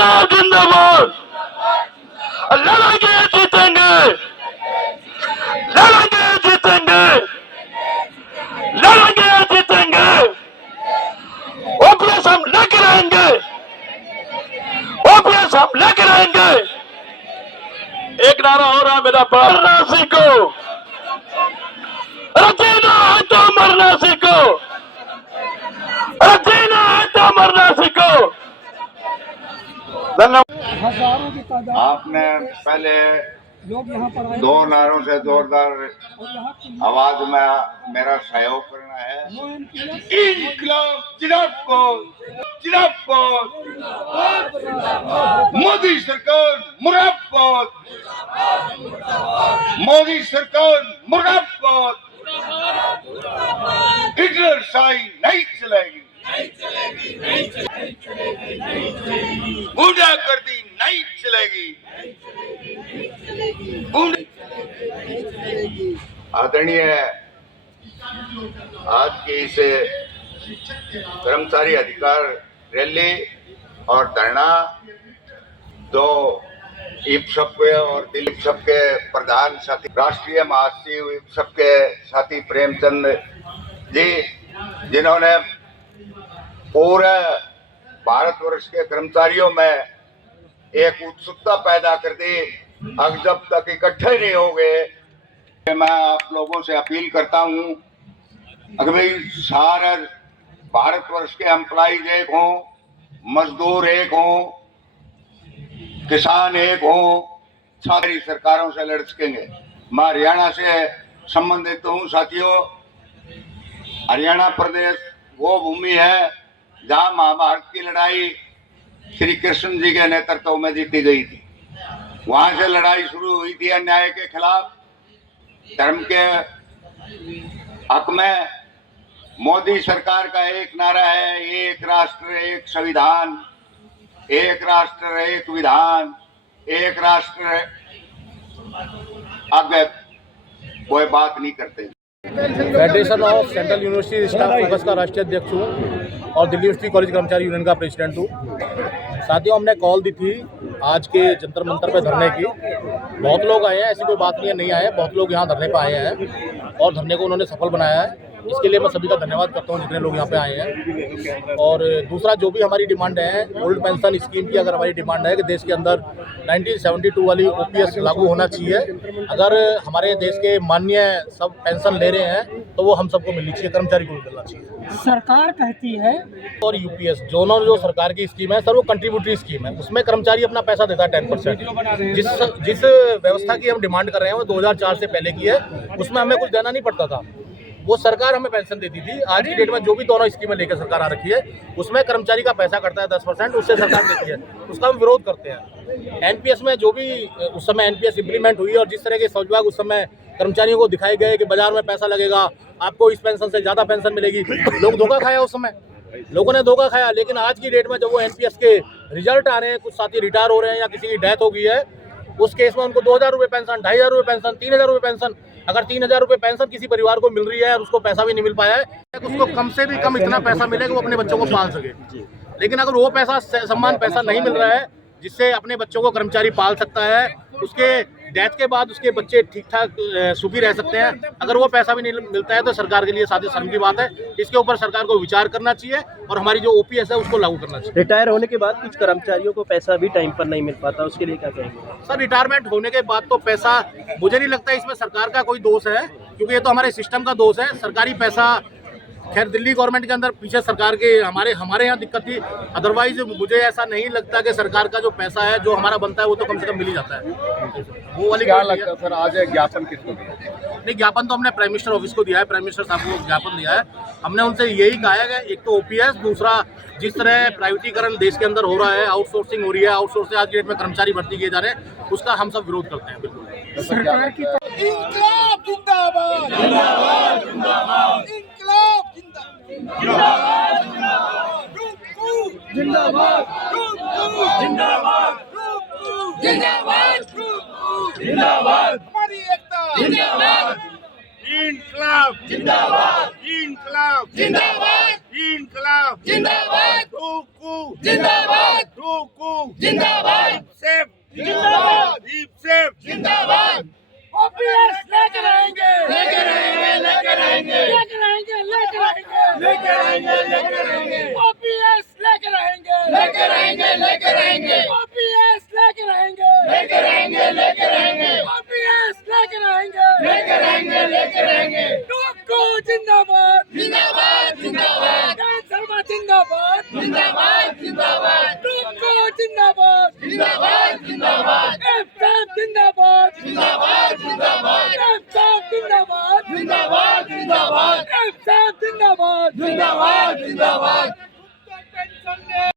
इंकलाब जिंदाबाद, लड़ेंगे जीतेंगे, लड़ेंगे जीतेंगे, लड़ेंगे जीतेंगे, ओपीएस हम लेके रहेंगे, ओपीएस हम लेके रहेंगे। एक नारा हो रहा है मेरा, मरना सीखो, जीना है तो मरना सीखो, जीना है तो मरना सीखो। हजारों की तादाद आपने पहले लोग यहाँ पर आए दो नारों से जोरदार और यहाँ की आवाज में मेरा सहयोग करना है। इनकलाब जिंदाबाद, जिंदाबाद, मोदी सरकार मुर्दाबाद, मोदी सरकार मुर्दाबाद, हिटलरशाही नहीं चलेगी, गुंडागर्दी नहीं चलेगी। आदरणीय आज की इस कर्मचारी अधिकार रैली और धरना जो ईपसप के और दिलीप सब के प्रधान साथी राष्ट्रीय महासचिव ईपसप के साथी प्रेमचंद जी, जिन्होंने पूरे भारतवर्ष के कर्मचारियों में एक उत्सुकता पैदा कर दी। अब जब तक इकट्ठे नहीं हो गए, मैं आप लोगों से अपील करता हूं अगर भाई सारे भारतवर्ष के एम्प्लॉइज एक हों, मजदूर एक हों, किसान एक हों, सारी सरकारों से लड़ सकेंगे। मैं हरियाणा से संबंधित हूं साथियों। हरियाणा प्रदेश वो भूमि है जहां महाभारत की लड़ाई श्री कृष्ण जी के नेतृत्व में जीती गई थी। वहां से लड़ाई शुरू हुई थी अन्याय के खिलाफ, धर्म के हक में। मोदी सरकार का एक नारा है, एक राष्ट्र एक संविधान, एक राष्ट्र एक विधान, एक राष्ट्र। आगे कोई बात नहीं करते। Federation of central university staff focus का राष्ट्रीय अध्यक्ष हूँ और दिल्ली यूनिवर्सिटी कॉलेज कर्मचारी यूनियन का प्रेसिडेंट हूँ। साथियों, हमने कॉल दी थी आज के जंतर मंतर पे धरने की। बहुत लोग आए हैं, ऐसी कोई बात नहीं है नहीं आए, बहुत लोग यहाँ धरने पे आए हैं और धरने को उन्होंने सफल बनाया है। इसके लिए मैं सभी का धन्यवाद करता हूँ जितने लोग यहाँ पे आए हैं। और दूसरा जो भी हमारी डिमांड है, ओल्ड पेंशन स्कीम की अगर हमारी डिमांड है कि देश के अंदर 1972 वाली ओपीएस लागू होना चाहिए। अगर हमारे देश के माननीय सब पेंशन ले रहे हैं तो वो हम सबको मिलनी चाहिए, कर्मचारी को मिलना चाहिए। सरकार कहती है और यूपीएस दोनों जो सरकार की स्कीम है सर, वो कंट्रीब्यूटरी स्कीम है। उसमें कर्मचारी अपना पैसा देता है 10%। जिस व्यवस्था की हम डिमांड कर रहे हैं वो 2004 से पहले की है, उसमें हमें कुछ देना नहीं पड़ता था, वो सरकार हमें पेंशन देती थी। आज की डेट में जो भी दोनों स्कीमें लेकर सरकार आ रखी है उसमें कर्मचारी का पैसा कटता है 10%, उससे सरकार देती है, उसका हम विरोध करते हैं। एनपीएस में जो भी उस समय एनपीएस इम्प्लीमेंट हुई और जिस तरह के समझ उस समय कर्मचारियों को दिखाए गए कि बाजार में पैसा लगेगा, आपको इस पेंशन से ज़्यादा पेंशन मिलेगी, लोग धोखा खाया उस समय, लोगों ने धोखा खाया। लेकिन आज की डेट में जब वो एनपीएस के रिजल्ट आ रहे हैं, कुछ साथी रिटायर हो रहे हैं या किसी की डेथ हो गई है, उस केस में उनको 2000 रुपये पेंशन, 2500 रुपये पेंशन, 3000 रुपये पेंशन। अगर 3000 रुपये पेंशन किसी परिवार को मिल रही है और उसको पैसा भी नहीं मिल पाया है, उसको कम से भी कम इतना पैसा मिले कि वो अपने बच्चों को पाल सके। लेकिन अगर वो पैसा सम्मान पैसा नहीं मिल रहा है जिससे अपने बच्चों को कर्मचारी पाल सकता है, उसके डेथ के बाद उसके बच्चे ठीक ठाक सुखी रह सकते हैं, अगर वो पैसा भी नहीं मिलता है तो सरकार के लिए साथ ही शर्म की बात है। इसके ऊपर सरकार को विचार करना चाहिए और हमारी जो ओपीएस है उसको लागू करना चाहिए। रिटायर होने के बाद कुछ कर्मचारियों को पैसा भी टाइम पर नहीं मिल पाता, उसके लिए क्या कहेंगे? सर, रिटायरमेंट होने के बाद तो पैसा, मुझे नहीं लगता इसमें सरकार का कोई दोष है, क्योंकि ये तो हमारे सिस्टम का दोष है। सरकारी पैसा खैर दिल्ली गवर्नमेंट के अंदर पीछे सरकार के हमारे यहाँ दिक्कत थी, अदरवाइज मुझे ऐसा नहीं लगता कि सरकार का जो पैसा है जो हमारा बनता है वो तो कम से कम मिल ही जाता है। वो वाली क्या लगता है सर, आज ज्ञापन किसको दिया? नहीं, ज्ञापन तो हमने प्राइम मिनिस्टर ऑफिस को दिया है, प्राइम मिनिस्टर साहब को ज्ञापन दिया है। हमने उनसे यही कहा है कि एक तो ओपीएस, दूसरा जिस तरह प्राइवेटीकरण देश के अंदर हो रहा है, आउटसोर्सिंग हो रही है, आउटसोर्स से आज की डेट में कर्मचारी भर्ती किए जा रहे हैं, उसका हम सब विरोध करते हैं। बिल्कुल सरकार की इंकलाब जिंदाबाद, जिंदाबाद, जिंदाबाद, इंकलाब जिंदाबाद, जिंदाबाद, जिंदाबाद, जिंदाबाद, जिंदाबाद, हमारी एकता जिंदाबाद, इंकलाब जिंदाबाद, इंकलाब जिंदाबाद, इंकलाब जिंदाबाद, जिंदाबाद, जिंदाबाद सेफ जिंदाबाद सेफ जिंदाबाद ओपीएस लेकर रहेंगे लेकर रहेंगे लेकर रहेंगे लेकर रहेंगे लेकर रहेंगे लेकर रहेंगे लेकर रहेंगे ओपीएस लेकर रहेंगे लेकर रहेंगे लेकर रहेंगे ओपीएस लेकर रहेंगे लेकर रहेंगे लेकर रहेंगे